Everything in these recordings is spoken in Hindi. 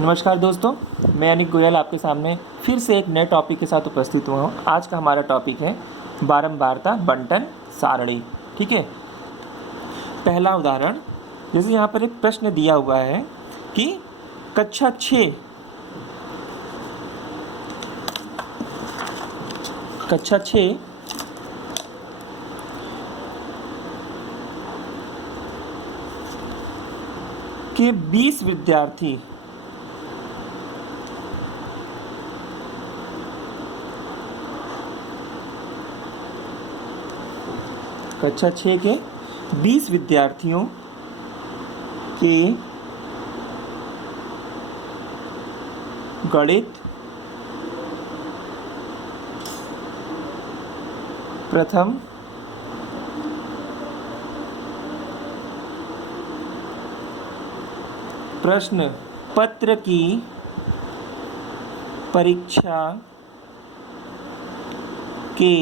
नमस्कार दोस्तों, मैं अनिक गोयल आपके सामने फिर से एक नए टॉपिक के साथ उपस्थित हुआ हूँ। आज का हमारा टॉपिक है बारंबारता बंटन सारणी। ठीक है, पहला उदाहरण, जैसे यहाँ पर एक प्रश्न दिया हुआ है कि कक्षा 6 के 20 विद्यार्थी कक्षा 6 के 20 विद्यार्थियों के गणित प्रथम प्रश्न पत्र की परीक्षा के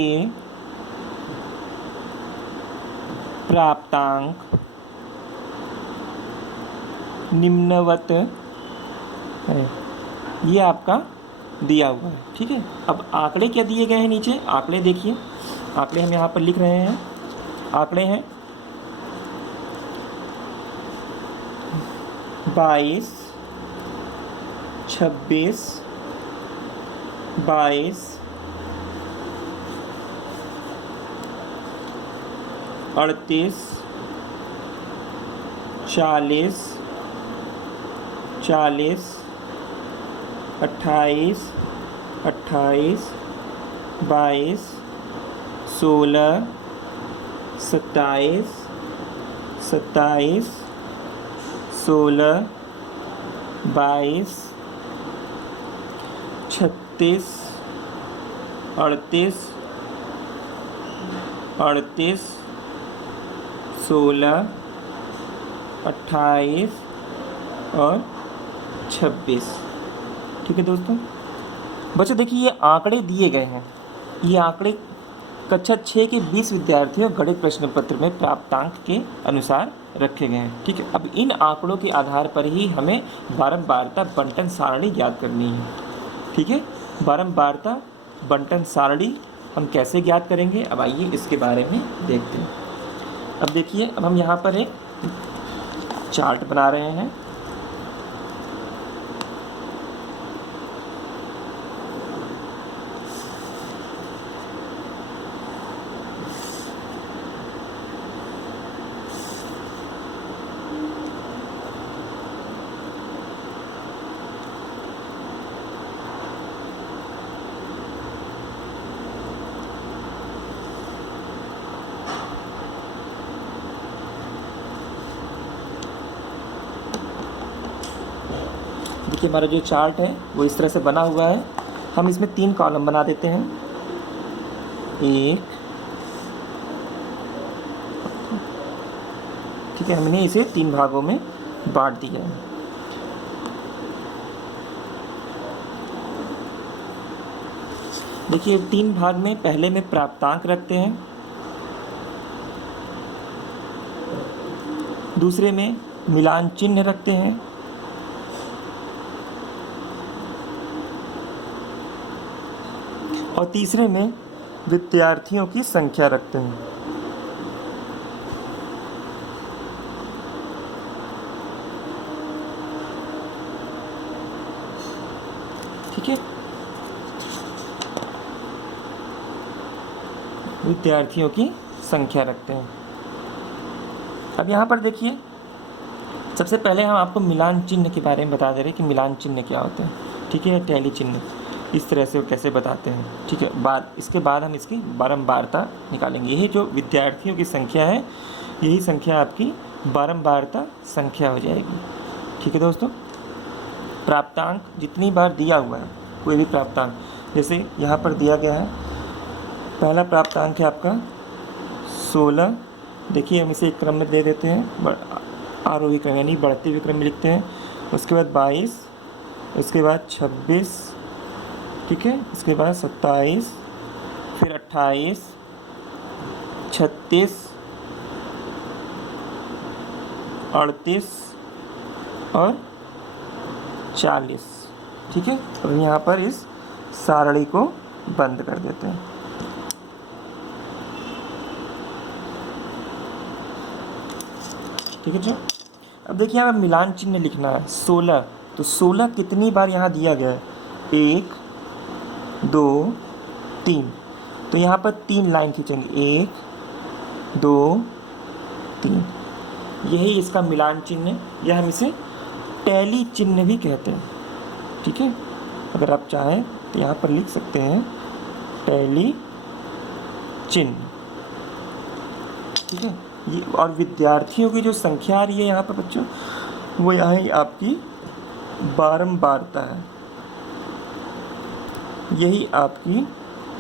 प्राप्तांक निम्नवत है। ये आपका दिया हुआ है। ठीक है, अब आंकड़े क्या दिए गए हैं नीचे, आंकड़े देखिए। आंकड़े हम यहाँ पर लिख रहे हैं। आंकड़े हैं 22, 26, 22, 38, 40, 40, 28, 28, 22, 16, 27, 27, 16, 22, 36, 38, 38, 16, 28 और 26। ठीक है दोस्तों, बच्चों देखिए ये आंकड़े दिए गए हैं। ये आंकड़े कक्षा 6 के 20 विद्यार्थियों गणित प्रश्न पत्र में प्राप्तांक के अनुसार रखे गए हैं। ठीक है, अब इन आंकड़ों के आधार पर ही हमें बारंबारता बंटन सारणी ज्ञात करनी है। ठीक है, बारंबारता बंटन सारणी हम कैसे ज्ञात करेंगे, अब आइए इसके बारे में देखते हैं। अब देखिए, अब हम यहाँ पर एक चार्ट बना रहे हैं। देखिए हमारा जो चार्ट है वो इस तरह से बना हुआ है। हम इसमें 3 कॉलम बना देते हैं। एक, ठीक है, हमने इसे 3 भागों में बांट दिया है। देखिए 3 भाग में पहले में प्राप्तांक रखते हैं, दूसरे में मिलान चिन्ह रखते हैं, और तीसरे में विद्यार्थियों की संख्या रखते हैं। ठीक है, विद्यार्थियों की संख्या रखते हैं। अब यहाँ पर देखिए, सबसे पहले हम आपको मिलान चिन्ह के बारे में बता दे रहे हैं कि मिलान चिन्ह क्या होते हैं। ठीक है, टैली चिन्ह इस तरह से कैसे बताते हैं। ठीक है, इसके बाद हम इसकी बारंबारता निकालेंगे। यही जो विद्यार्थियों की संख्या है, यही संख्या आपकी बारंबारता संख्या हो जाएगी। ठीक है दोस्तों, प्राप्तांक जितनी बार दिया हुआ है, कोई भी प्राप्तांक, जैसे यहाँ पर दिया गया है, पहला प्राप्तांक है आपका 16। देखिए हम इसे एक क्रम में दे देते हैं, आरोही क्रम यानी बढ़ते हुए क्रम में लिखते हैं। उसके बाद 22, उसके बाद 26, ठीक है, इसके बाद 27, फिर 28, 36, 38 और 40। ठीक है, अब यहाँ पर इस सारणी को बंद कर देते हैं। ठीक है जी। अब देखिए यहाँ पर मिलान चिन्ह लिखना है 16, तो 16 कितनी बार यहाँ दिया गया है? 1 2 3, तो यहाँ पर 3 लाइन खींचेंगे, 1 2 3, यही इसका मिलान चिन्ह है, या हम इसे टैली चिन्ह भी कहते हैं। ठीक है, अगर आप चाहें तो यहाँ पर लिख सकते हैं टैली चिन्ह। ठीक है, ये और विद्यार्थियों की जो संख्या आ रही है यहाँ पर बच्चों, वो यहाँ आपकी बारंबारता है, यही आपकी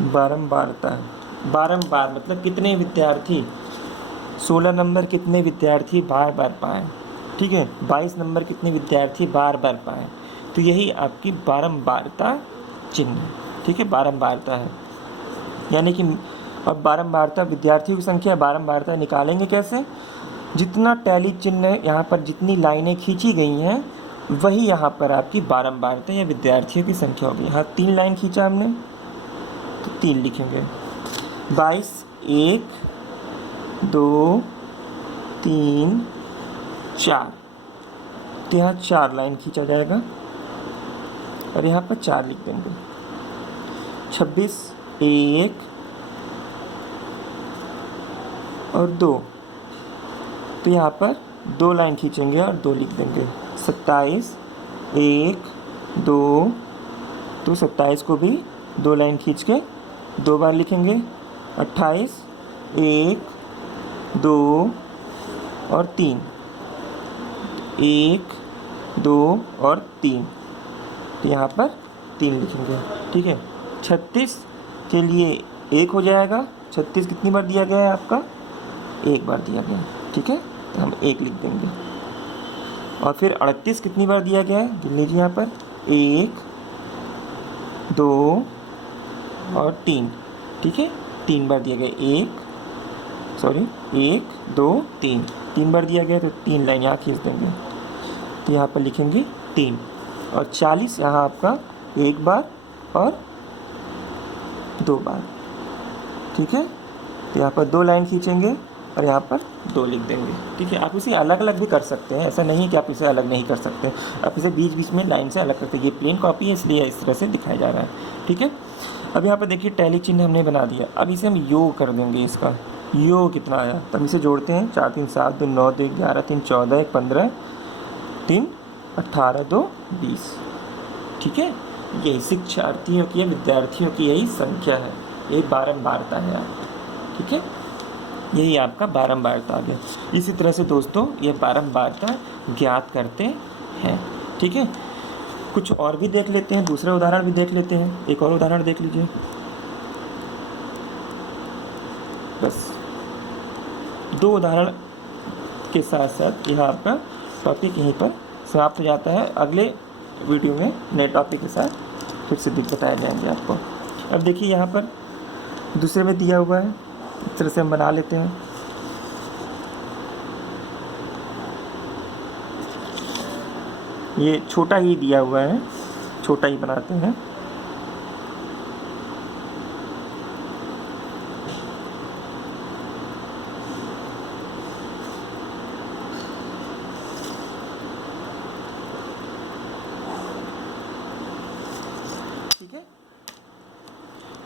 बारंबारता है। बारंबार मतलब कितने विद्यार्थी, 16 नंबर कितने विद्यार्थी बार बार पाएँ। ठीक है, 22 नंबर कितने विद्यार्थी बार बार पाएँ, तो यही आपकी बारंबारता चिन्ह है। ठीक है, बारंबारता है, यानी कि अब बारंबारता विद्यार्थियों की संख्या, बारंबारता निकालेंगे कैसे? जितना टैली चिन्ह यहाँ पर जितनी लाइनें खींची गई हैं, वही यहाँ पर आपकी बारंबारता या विद्यार्थियों की संख्या होगी। यहाँ 3 लाइन खींचा हमने, तो 3 लिखेंगे। 22 1 2 3 4, तो यहाँ 4 लाइन खींचा जाएगा और यहाँ पर 4 लिख देंगे। 26 1 और 2, तो यहाँ पर 2 लाइन खींचेंगे और 2 लिख देंगे। 27 1 2, तो 27 को भी 2 लाइन खींच के 2 बार लिखेंगे। 28 1 2 और 3, 1 2 और 3, तो यहाँ पर 3 लिखेंगे। ठीक है, 36 के लिए 1 हो जाएगा। 36 कितनी बार दिया गया है आपका? 1 बार दिया गया। ठीक है, तो हम 1 लिख देंगे। और फिर 38 कितनी बार दिया गया है? गिन लीजिए यहाँ पर 1 2 और 3। ठीक है, 3 बार दिया गया, 1 2 3, 3 बार दिया गया, तो 3 लाइन यहाँ खींच देंगे, तो यहाँ पर लिखेंगे 3। और 40 यहाँ आपका 1 बार और 2 बार। ठीक है, तो यहाँ पर 2 लाइन खींचेंगे और यहाँ पर 2 लिख देंगे। ठीक है, आप इसे अलग अलग भी कर सकते हैं, ऐसा नहीं कि आप इसे अलग नहीं कर सकते, आप इसे बीच बीच में लाइन से अलग करते हैं। ये प्लेन कॉपी है इसलिए इस तरह से दिखाया जा रहा है। ठीक है, अब यहाँ पर देखिए टैली चिन्ह हमने बना दिया। अब इसे हम योग कर देंगे, इसका योग कितना आया, तब इसे जोड़ते हैं। 4 3 7 2 9 2 11 3 14 1 15 3 18 2 20। ठीक है, यही शिक्षार्थियों की या विद्यार्थियों की यही संख्या है, यही बारंबारता है। ठीक है, यही आपका बारंबारता आ गया। इसी तरह से दोस्तों ये बारंबारता ज्ञात करते हैं। ठीक है, कुछ और भी देख लेते हैं, दूसरा उदाहरण भी देख लेते हैं। एक और उदाहरण देख लीजिए, बस 2 उदाहरण के साथ साथ यह आपका टॉपिक यहीं पर समाप्त हो जाता है। अगले वीडियो में नए टॉपिक के साथ फिर से बताए जाएंगे आपको। अब देखिए यहाँ पर दूसरे में दिया हुआ है, इस तरह से हम बना लेते हैं। ये छोटा ही दिया हुआ है, छोटा ही बनाते हैं। ठीक है,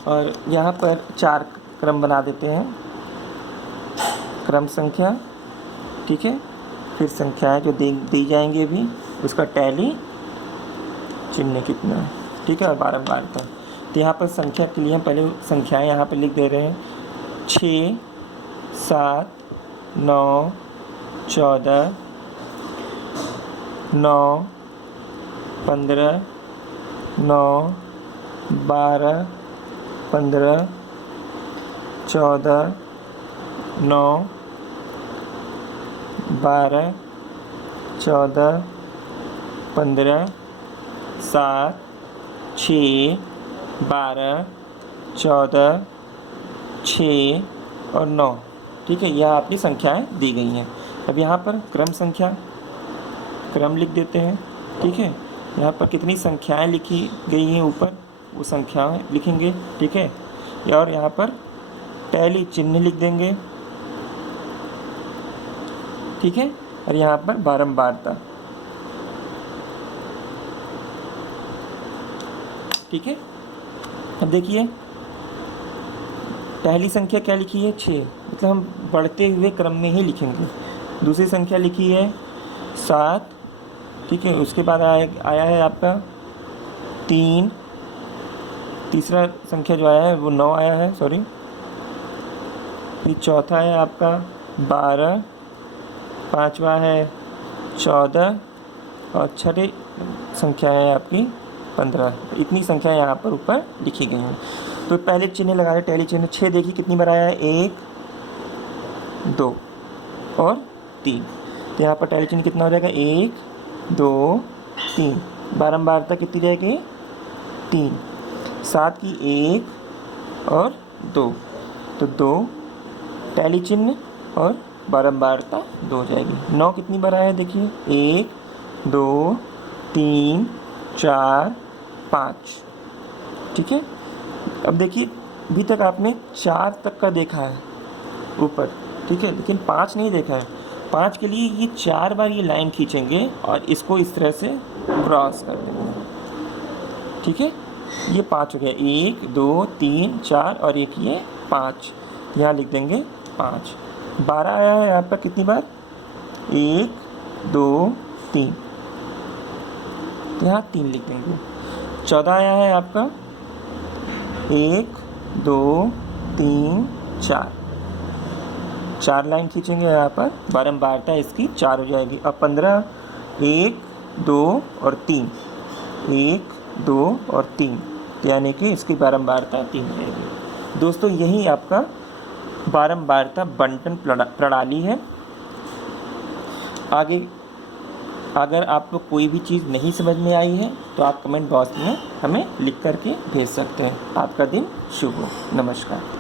और यहाँ पर 4 क्रम बना देते हैं, क्रम संख्या। ठीक है, फिर संख्याएं जो दी जाएंगी अभी, उसका टैली चिन्ह कितना है। ठीक है, और बारंबारता। तो यहाँ पर संख्या के लिए हम पहले संख्याएं यहाँ पर लिख दे रहे हैं। 6 7 9 14 9 15 9 12 15 14 9 12 14 15 7 6 12 14 6 और 9। ठीक है, यह आपकी संख्याएं दी गई हैं। अब यहाँ पर क्रम संख्या, क्रम लिख देते हैं। ठीक है, यहाँ पर कितनी संख्याएं लिखी गई हैं ऊपर, वो संख्याएं लिखेंगे, ठीक है। और यहाँ पर टैली चिन्ह लिख देंगे, ठीक है। और यहाँ पर बारंबारता, ठीक है। अब देखिए पहली संख्या क्या लिखी है 6, मतलब हम बढ़ते हुए क्रम में ही लिखेंगे। दूसरी संख्या लिखी है 7, ठीक है। उसके बाद आया है आपका 3, तीसरा संख्या जो आया है वो 9 आया है, सॉरी। फिर चौथा है आपका 12, पांचवा है 14 और छठी संख्या है आपकी 15। इतनी संख्या यहाँ पर ऊपर लिखी गई हैं। तो पहले चिन्ह लगा रहे, टैली चिन्ह 6 देखिए कितनी बार आया है, 1, 2 और 3। तो यहाँ पर टैली चिन्ह कितना हो जाएगा, 1, 2, 3। बारंबारता कितनी जाएगी, 3। 7 की 1 और 2, तो 2 टैली चिन्ह और बारंबारता 2 हो जाएगी। 9 कितनी बार आया है देखिए, 1, 2, 3, 4, 5, ठीक है। अब देखिए अभी तक आपने 4 तक का देखा है ऊपर, ठीक है, लेकिन 5 नहीं देखा है। 5 के लिए ये 4 बार ये लाइन खींचेंगे और इसको इस तरह से क्रॉस कर देंगे, ठीक है। ये 5 हो गया, 1, 2, 3, 4 और एक ये 5, यहाँ लिख देंगे 5। 12 आया है यहाँ पर कितनी बार, 1, 2, 3, यहाँ 3 लिख देंगे। 14 आया है आपका 1, 2, 3, 4 लाइन खींचेंगे यहाँ पर, बारंबारता इसकी 4 हो जाएगी। अब 15, 1, 2 और 3, 1, 2 और 3, यानी कि इसकी बारंबारता 3 हो जाएगी। दोस्तों यही आपका बारंबारता बंटन प्रणाली है। आगे अगर आपको कोई भी चीज़ नहीं समझ में आई है तो आप कमेंट बॉक्स में हमें लिख करके भेज सकते हैं। आपका दिन शुभ हो। नमस्कार।